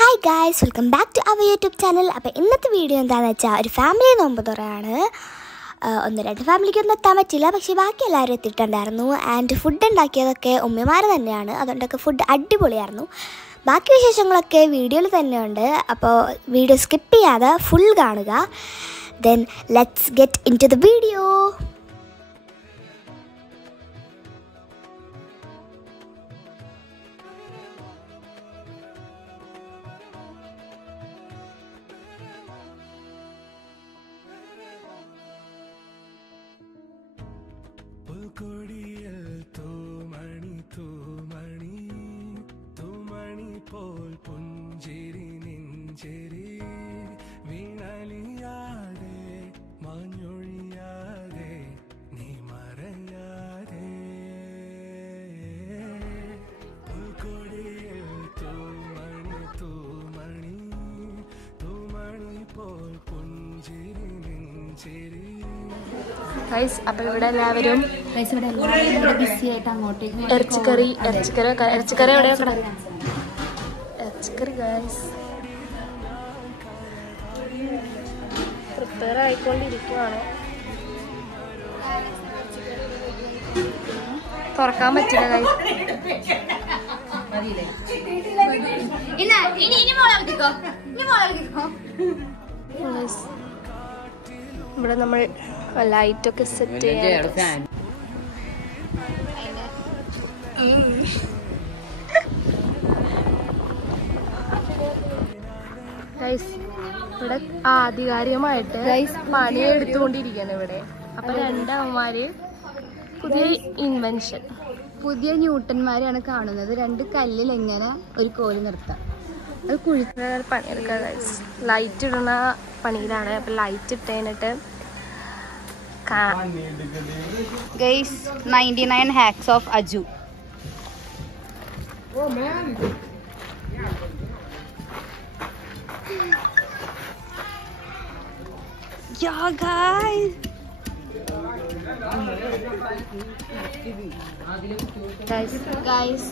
Hi guys, welcome back to our YouTube channel. അപ്പോൾ ഇന്നത്തെ video എന്താണെന്ന് വെച്ചാൽ ഒരു ഫാമിലി നോമ്പ് തുറയാണ്. ഒന്ന് രണ്ട് ഫാമിലിക്കൊന്നും എത്താൻ പറ്റില്ല, പക്ഷേ ബാക്കി എല്ലാവരും എത്തിയിട്ടുണ്ടായിരുന്നു. ആൻഡ് ഫുഡ് ഉണ്ടാക്കിയതൊക്കെ ഉമ്മമാർ തന്നെയാണ്, അതുകൊണ്ടൊക്കെ ഫുഡ് അടിപൊളിയായിരുന്നു. ബാക്കി വിശേഷങ്ങളൊക്കെ വീഡിയോയിൽ തന്നെയുണ്ട്, അപ്പോൾ വീഡിയോ സ്കിപ്പ് ചെയ്യാതെ ഫുൾ കാണുക. Then let's get into the video. കൊടിയൽ തൂമണി പോൽ പുഞ്ചിരി നെഞ്ചിരി വീണലിയാതെ മാഞ്ഞൊഴിയാതെ നീ മറയാതെ കൊടിയൽ തൂമണി പോൽ പുഞ്ചിരി നെഞ്ചിരി. അപ്പോൾ ഇവിടെ എല്ലാവരും ബിസി ആയിട്ട് അങ്ങോട്ടേക്ക് ഇറച്ചിക്കറി എവിടെ ഇറച്ചിക്കറി ഗൈസ് പ്രിപ്പയർ ആയിക്കൊണ്ടിരിക്കുവാണ്. തുറക്കാൻ പറ്റില്ല ഗൈസ്. ഇവിടെ നമ്മൾ ലൈറ്റൊക്കെ സെറ്റ് ചെയ്യാൻ ഇവിടെ ആധികാരികമായിട്ട് പണിയെടുത്തുകൊണ്ടിരിക്കുകയാണ് ഇവിടെ. അപ്പൊ രണ്ടമ്മമാര് പുതിയ ഇൻവെൻഷൻ, പുതിയ ന്യൂട്ടന്മാരെയാണ് കാണുന്നത്. രണ്ട് കല്ലിൽ എങ്ങനെ ഒരു കോല് നിർത്താം, അത് കുഴിക്കുന്ന പണിയെടുക്കുക ഗൈസ്. ലൈറ്റ് ഇടുന്ന പണിയിലാണ്. അപ്പൊ ലൈറ്റ് ഇട്ട് കഴിഞ്ഞിട്ട് guys 99 hacks of Aju. Yeah guys. Guys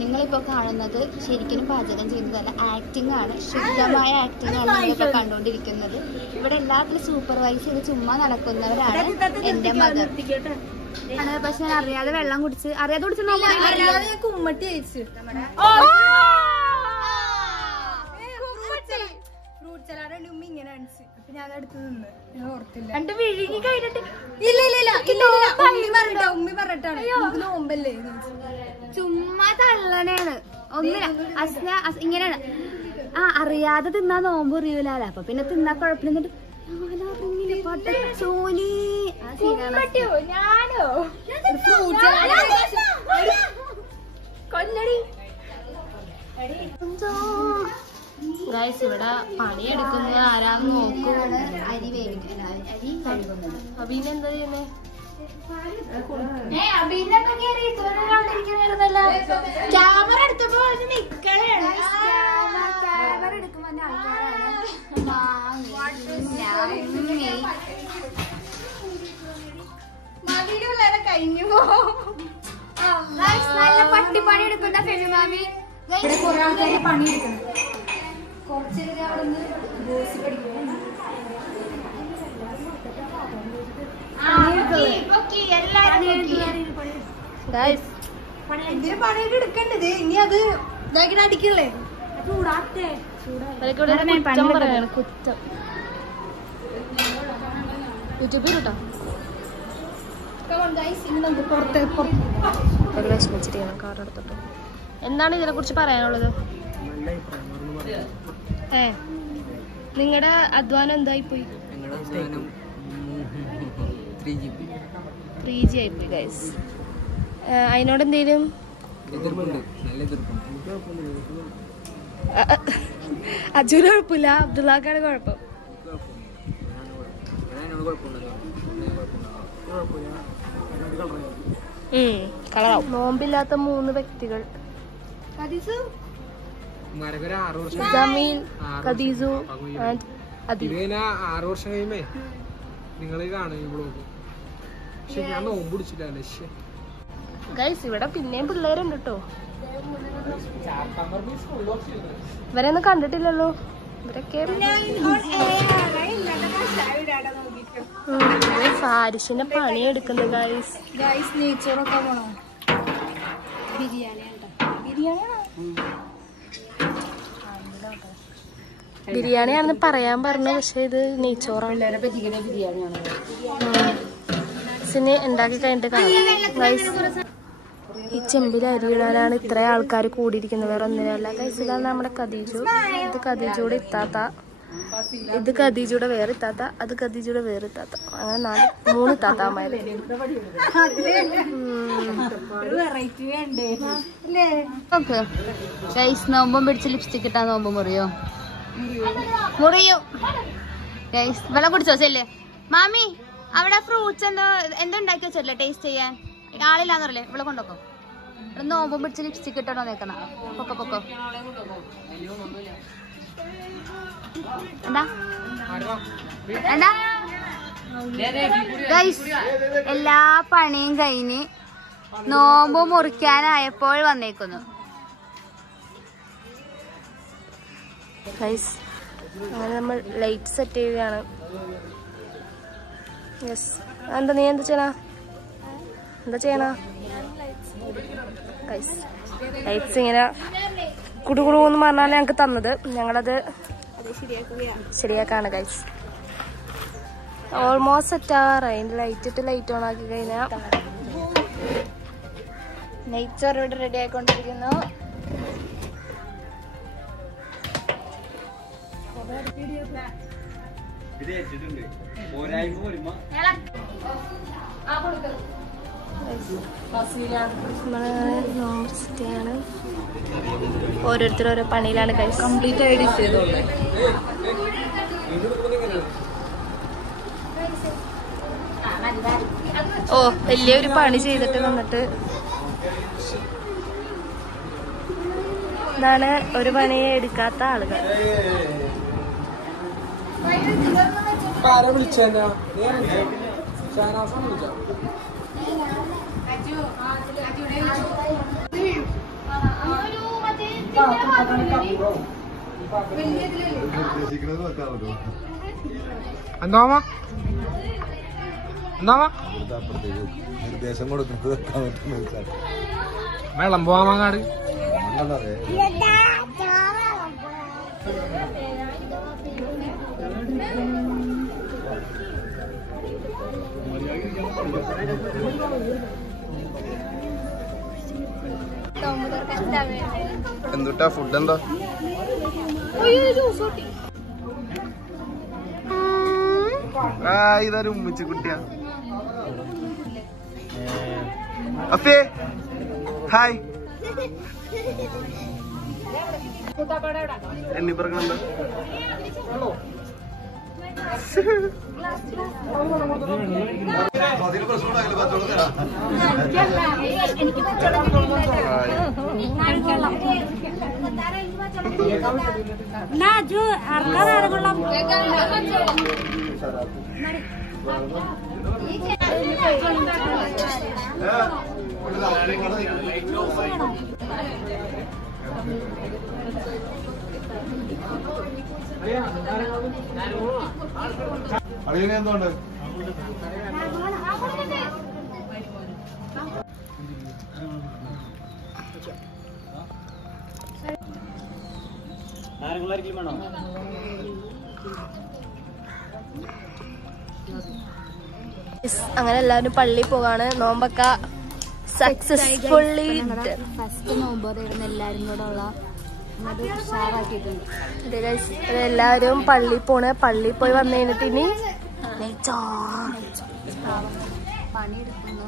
നിങ്ങളിപ്പോൾ കാണുന്നത് ശരിക്കും പാചകം ചെയ്യുന്നതല്ല, ആക്ടിംഗ് ആണ്. ശുദ്ധമായ ആക്ടിംഗ് ആണ് നിങ്ങളിപ്പോൾ കണ്ടുകൊണ്ടിരിക്കുന്നത്. ഇവിടെ എല്ലാത്തിലും സൂപ്പർവൈസ് ചെയ്ത് ചുമ്മാ നടക്കുന്നവരാണ് എന്റെ മകൻ. പക്ഷെ ഞാൻ അറിയാതെ വെള്ളം കുടിച്ച് കുമ്മട്ടി അയച്ചു ഫ്രൂട്ട് സലാഡ് ഉമ്മ ഇങ്ങനെ അടിച്ച്. അപ്പൊ ഞാൻ അടുത്ത് നിന്ന് ഞാൻ ഓർത്തില്ല. എന്റെ വിഴുങ്ങി കഴിഞ്ഞിട്ട് ഉമ്മി പറഞ്ഞിട്ടാണ് നോമ്പല്ലേ ചുമ്മാ തള്ളണേണ്. ഒന്നില്ല ഇങ്ങനെയാണ്. അറിയാതെ തിന്നാ നോമ്പ് അറിയൂലല്ലോ. അപ്പൊ പിന്നെ തിന്നാ കുഴപ്പമില്ല. ഗൈസ് ഇവിടെ പണിയെടുക്കുന്നത് ആരാന്ന് നോക്കൂ. അരി വേവിക്കണം, അരി കഴുകുന്നത്. അബീനെന്താ ചെയ്യുന്നേ? ക്യാമറ എടുത്തപ്പോ നിക്കണേണ്. ക്യാമറ എടുക്കുമ്പോ കഴിഞ്ഞു നല്ല പട്ടിപ്പണി എടുക്കുന്ന ഫെമിമാമി. കുറെ ആൾക്കാരെ പണിയെടുക്കണം. കുറച്ചേരെ അവിടെ നിന്ന് ബോസ് പഠിക്കണം. ഇതിന് പണിയൊക്കെ എടുക്കണ്ടത്. ഇനി അത് ഇതാക്കിട്ട് അടിക്കല്ലേ കുറ്റം യൂട്യൂബിൽ കേട്ടോ. എന്താണ് ഇതിനെ കുറിച്ച് പറയാനുള്ളത്? നിങ്ങളുടെ അധ്വാനം എന്തായി പോയി? 3G ആയിപ്പോയി ഗൈസ്. അതിനോട് എന്തേലും അജുന് കുഴപ്പമില്ല, അബ്ദുള്ളക്കാണ് കുഴപ്പം. കളറാവും. നോമ്പില്ലാത്ത 3 വ്യക്തികൾ: ജമീൽ, ഖദീസു ആൻഡ് അദീൽ. 6 വർഷം കഴിയുമ്പേ നിങ്ങൾ കാണും. പക്ഷെ ഞാൻ നോമ്പ് പിടിച്ചിട്ടല്ലേ ഗൈസ്. ഇവിടെ പിന്നെയും പിള്ളേരുണ്ട് കേട്ടോ. ഇവരെയൊന്നും കണ്ടിട്ടില്ലല്ലോ. ഇവരൊക്കെ ഫാരിഷിന്റെ പണിയെടുക്കുന്നു ഗൈസ്. നെയ്ച്ചോറൊക്കെ പോണോ? ബിരിയാണിയാണെന്ന് പറയാൻ പറഞ്ഞു, പക്ഷെ ഇത് നെയ്ച്ചോറാണ്. സിനെ ഉണ്ടാക്കി കഴിഞ്ഞിട്ട് കാണാം ഗൈസ്. ഈ ചെമ്പിൽ അരിയിടാനാണ് ഇത്ര ആൾക്കാർ കൂടിയിരിക്കുന്നത്, വേറെ ഒന്നിനല്ല ഗൈസ്. ഇതാണ് നമ്മുടെ ഖദീജു. ഇത് ഖദീജയുടെ ഇത്താത്ത, ഇത് ഖദീജയുടെ വേറെ ഇത്താത്ത, അത് ഖദീജയുടെ വേറെ ഇത്താത്ത. അങ്ങനെ 3 ഇത്താത്താമാര്. നോമ്പും പിടിച്ച് ലിപ്സ്റ്റിക് ഇട്ടാ നോമ്പ് മുറിയോ? ഗൈസ് വെള്ളം കുടിച്ചോ? ചെല്ലേ മാമി, അവിടെ ഫ്രൂട്ട്സ് എന്തോ ഉണ്ടാക്കി വെച്ചല്ലേ ടേസ്റ്റ് ചെയ്യാൻ? ആളില്ലാന്ന് പറയല്ലേ, ഇവിടെ കൊണ്ടോക്കോ. ഇവിടെ നോമ്പും പിടിച്ച് ലിപ്സ്റ്റിക് ഇട്ടോ നേക്കണ. പൊക്കോ പൊക്കോ. എന്താ എന്താ ഗൈസ്, എല്ലാ പണിയും കഴിഞ്ഞ് നോമ്പ് മുറിക്കാനായപ്പോൾ വന്നേക്കുന്നു. ഗൈസ് അങ്ങനെ നമ്മൾ ലൈറ്റ് സെറ്റ് ചെയ്യുകയാണ്. യെസ്. എന്താ നീ എന്താ ചെയ്യണ? ഗൈസ് ലൈറ്റ്സ് ഇങ്ങനെ കുടുകുടുന്ന് പറഞ്ഞാൽ ഞങ്ങൾക്ക് തന്നത്, ഞങ്ങളത് ശരിയാക്കാണ് ഗൈസ്. ഓൾമോസ്റ്റ് സെറ്റ് ആവാറായി. ലൈറ്റ് ഇട്ട് ലൈറ്റ് ഓൺ ആക്കി കഴിഞ്ഞാൽ നെയ്ച്ചോറ് ഇവിടെ റെഡി ആയിക്കൊണ്ടിരിക്കുന്നു. ഓരോരുത്തരും ഓരോ പണിയിലാണ് ഗൈസ്. കംപ്ലീറ്റ് ആയിട്ട് ചെയ്തോളൂ. ഓ വലിയൊരു പണി ചെയ്തിട്ട് വന്നിട്ട് ഇതാണ് ഒരു പണിയെ എടുക്കാത്ത ആളുകൾ. എന്താ നിർദ്ദേശം കൊടുക്കുന്നത് വെള്ളം പോവാൻ വാങ്ങാട്. എന്തുട്ടാ ഫുഡ് എന്താ? ഇതാരും ഉമ്മിച്ച് കുട്ടിയാ. Affair hi. എന്നീ പറഞ്ഞെന്താ? അളിയനെ എന്തുകൊണ്ട് അങ്ങനെ എല്ലാവരും പള്ളിയിൽ പോകാണ്. നോമ്പൊക്കെ സക്സസ്ഫുള്ളി ഫസ്റ്റ് നോമ്പ് എല്ലാരും കൂടെ ഉള്ള എല്ലാവരും പള്ളിയിൽ പോണ്. പള്ളിയിൽ പോയി വന്നു കഴിഞ്ഞിട്ട് ഇനി പണിയെടുക്കുന്നു.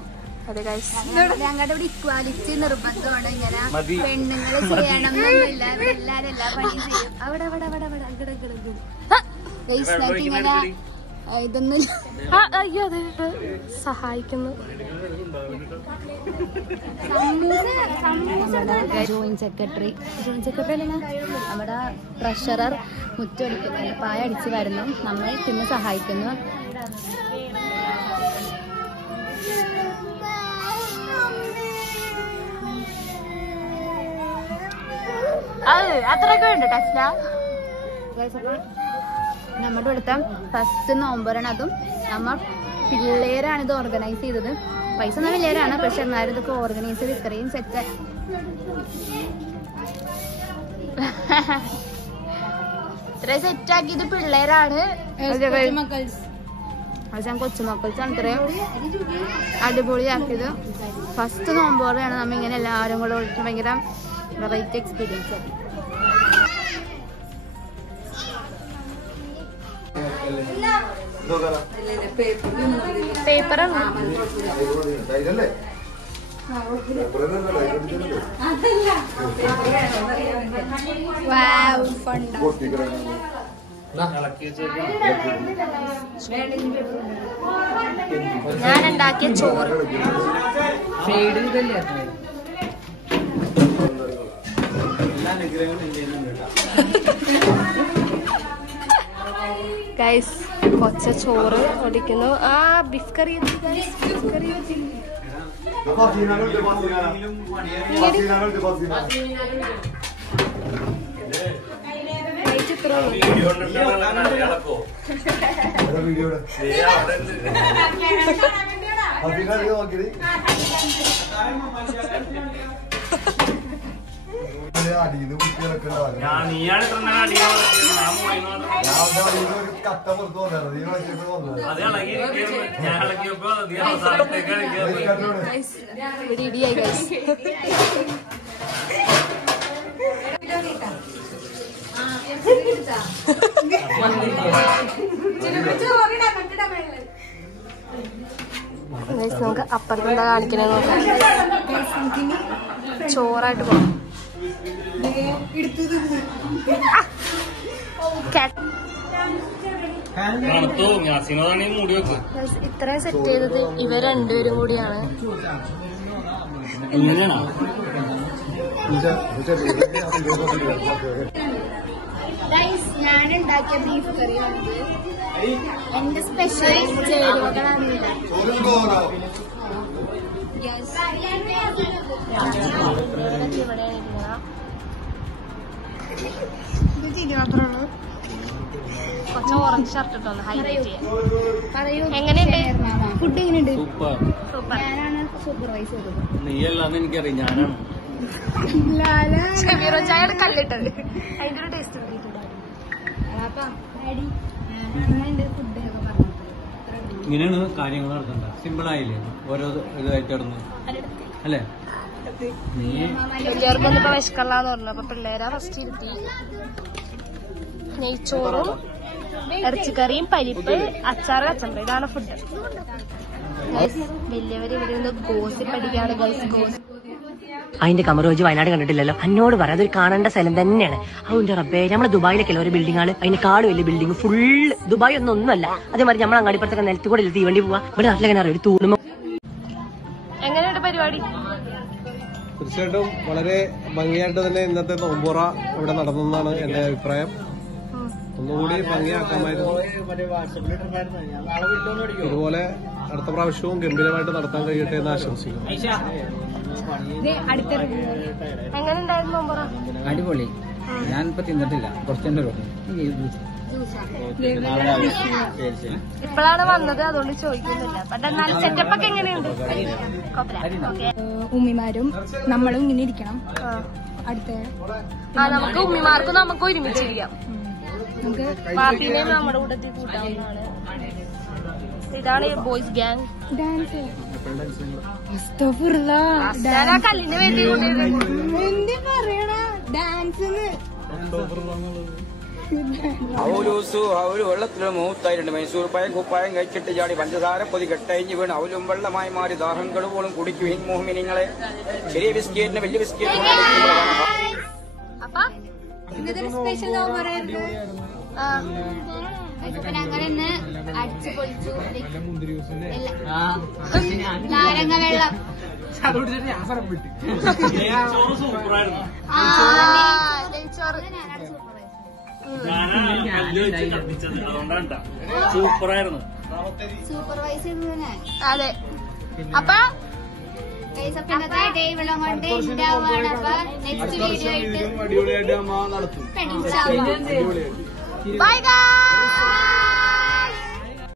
ഞങ്ങളുടെ ഇവിടെ ഇക്വാലിറ്റി നിർബന്ധമാണ്. ഇങ്ങനെ പെണ്ണുങ്ങള് ചെയ്യണം എന്നൊന്നുമില്ല. ഇവിടെ എല്ലാരും എല്ലാ പണിയും ചെയ്യും. അവിടെ അവിടെ അവിടെ അവിടെ ഇങ്ങനെ ഇതൊന്നും അയ്യോ അത് സഹായിക്കുന്നു. ജോയിന്റ് സെക്രട്ടറി അല്ല, നമ്മുടെ ട്രഷറർ മുറ്റടിക്കുന്നു, പായ അടിച്ചു വരുന്നു. നമ്മൾ പിന്നെ സഹായിക്കുന്നു. അത്രയൊക്കെ ഉണ്ട് ടെസ്ല. നമ്മുടെ ഇവിടുത്തെ ഫസ്റ്റ് നോമ്പറാണ്. അതും നമ്മ പിള്ളേരാണ് ഇത് ഓർഗനൈസ് ചെയ്തത്. പൈസ ഒന്നും പിള്ളേരാണ്, പക്ഷെ എന്നാലും ഇതൊക്കെ ഓർഗനൈസ് ചെയ്ത് ഇത്രയും സെറ്റ് ഇത്രയും സെറ്റാക്കിയത് പിള്ളേരാണ്. കൊച്ചുമക്കൾക്കാണ് ഇത്രയും അടിപൊളിയാക്കിയത്. ഫസ്റ്റ് നോമ്പോടെയാണ് നമ്മ ഇങ്ങനെ എല്ലാവരും കൂടെ വിളിച്ച് ഭയങ്കര വെറൈറ്റി എക്സ്പീരിയൻസ്. പേപ്പറാണ്. ഞാൻ ഉണ്ടാക്കിയ ചോറ് ഗൈസ്. കൊച്ച ചോറ് ഒടിക്കുന്നു. ആ ബീഫ് കറി ഇടിയായി ഗൈസ്. നമുക്ക് അപ്പുറത്തെന്താ കാണിക്കണേ നോക്കാം. ചോറായിട്ട് പോകാം. ഇത്രയും സെറ്റ് ചെയ്തത് ഇവർ രണ്ടുപേരും കൂടിയാണ്. ഞാൻ ഉണ്ടാക്കിയ ബീഫ് കറിയാണിത്. എന്റെ സ്പെഷ്യൽ ചേരുവകളാണ്. കുറച്ച് ഓറഞ്ച് ഷർട്ട് ഇട്ടോന്ന് ഹൈലൈറ്റ് ചെയ്യാം. എങ്ങനെയുണ്ട് ഫുഡ്? എങ്ങനെയുണ്ട്? സൂപ്പർ. ഞാനാണ് സൂപ്പർവൈസ് ചെയ്തത്. നീയല്ലാന്ന് എനിക്കറിയാം, ഞാനാണ്. ചെമീറോ ചായയുടെ കല്ലിട്ടത് അതിന്റെ ഒരു ടേസ്റ്റ് ഇങ്ങനെയാണ് കാര്യങ്ങൾ നടക്കണ്ട. സിമ്പിൾ ആയില്ലേ? ഓരോ ഇതായിട്ട് നടന്നു അല്ലേ? വലിയവർക്കൊന്നും ഇപ്പൊ വിശക്കല്ലാന്ന് പറഞ്ഞു. അപ്പൊ പിള്ളേരാ ഫസ്റ്റ് ഇരുത്തി. നെയ്ച്ചോറും ഇറച്ചിക്കറിയും പരിപ്പ് അച്ചാറ് കച്ചമ്പ്, ഇതാണ് ഫുഡ്. വലിയവര് ഇവിടെ നിന്ന് ഗോസിപ്പ് അടിക്കാണ്. ഗോസ് അതിന്റെ കമറോജ് വയനാട് കണ്ടിട്ടില്ലല്ലോ? എന്നോട് പറയാം, അതൊരു കാണേണ്ട സ്ഥലം തന്നെയാണ്. അതിന്റെ റബ്ബേ, നമ്മളെ ദുബായിലൊക്കെ ഒരു ബിൽഡിംഗ് ആണ്, അതിന് കാട് വലിയ ബിൽഡിംഗ് ഫുള്ള്. ദുബായ് ഒന്നൊന്നുമല്ല. അതേമാതിരി നമ്മൾ അങ്ങാടിപ്പുറത്തൊക്കെ നിലത്ത് കൂടെ തീവണ്ടി പോവാ. ഇവിടെ നാട്ടിലെങ്ങനെ അറിയാം, ഒരു തൂണുമോ. എങ്ങനെയുണ്ട് പരിപാടി? തീർച്ചയായിട്ടും വളരെ ഭംഗിയായിട്ട് തന്നെ ഇന്നത്തെ നോമ്പുറ ഇവിടെ നടന്നെന്നാണ് എന്റെ അഭിപ്രായം. ഒന്നുകൂടി ഭംഗിയാക്കാമായിരുന്നു. ഇതുപോലെ അടുത്ത പ്രാവശ്യവും ഗംഭീരമായിട്ട് നടത്താൻ കഴിയട്ടെ എന്ന് ആശംസിക്കുന്നു. എങ്ങനെ ഉണ്ടായിരുന്നു നോമ്പുറ? അടിപൊളി. ഞാനിപ്പോ തിന്നിട്ടില്ല, കുറച്ചെന്റെ ഇപ്പോഴാണ് വന്നത്, അതുകൊണ്ട് ചോദിക്കുന്നില്ല. ബട്ട് എന്നാലും സെറ്റപ്പ് ഒക്കെ എങ്ങനെയുണ്ട്? ഉമ്മിമാരും നമ്മളും ഇങ്ങനെ ഇരിക്കണം. അടുത്ത നമുക്ക് ഉമ്മിമാർക്കും നമുക്ക് ഒരുമിച്ചിരിക്കാം. നമുക്ക് പാർട്ടിനെ നമ്മുടെ കൂട്ടത്തിൽ കൂട്ടാവുന്നതാണ്. ഇതാണ് ബോയ്സ് ഗ്യാങ് ഡാൻസ്. കല്ലിന് വേണ്ടി എന്ത് പറയണ ഡാൻസ്? അവര് വെള്ളത്തിൽ മൂത്തായിട്ടുണ്ട്. മൈസൂർ പായം കുപ്പായം കഴിച്ചിട്ട് ചാടി പഞ്ചസാര പൊതി കെട്ടഴിഞ്ഞ് വീണ് അവലും വെള്ളമായി മാറി ദാഹങ്ങൾ പോലും കുടിക്കും. മോഹിനിങ്ങളെ ചെറിയ ബിസ്കറ്റിന് വലിയ ബിസ്കറ്റ് സ്പെഷ്യൽ അങ്ങനെ അടിച്ചു പൊളിച്ചു. നാരങ്ങ വെള്ളം സൂപ്പർവൈസ് ചെയ്തത്. അതെ. അപ്പൊ അപ്പൊ ഇന്നത്തെ ഡേ ഇവിടെ കൊണ്ട് ഉണ്ടാവുകയാണ്. അപ്പൊ നെക്സ്റ്റ് വീഡിയോ ആയിട്ട് അടിപൊളിയായിട്ട് അമ്മ നടത്തും. Bye guys.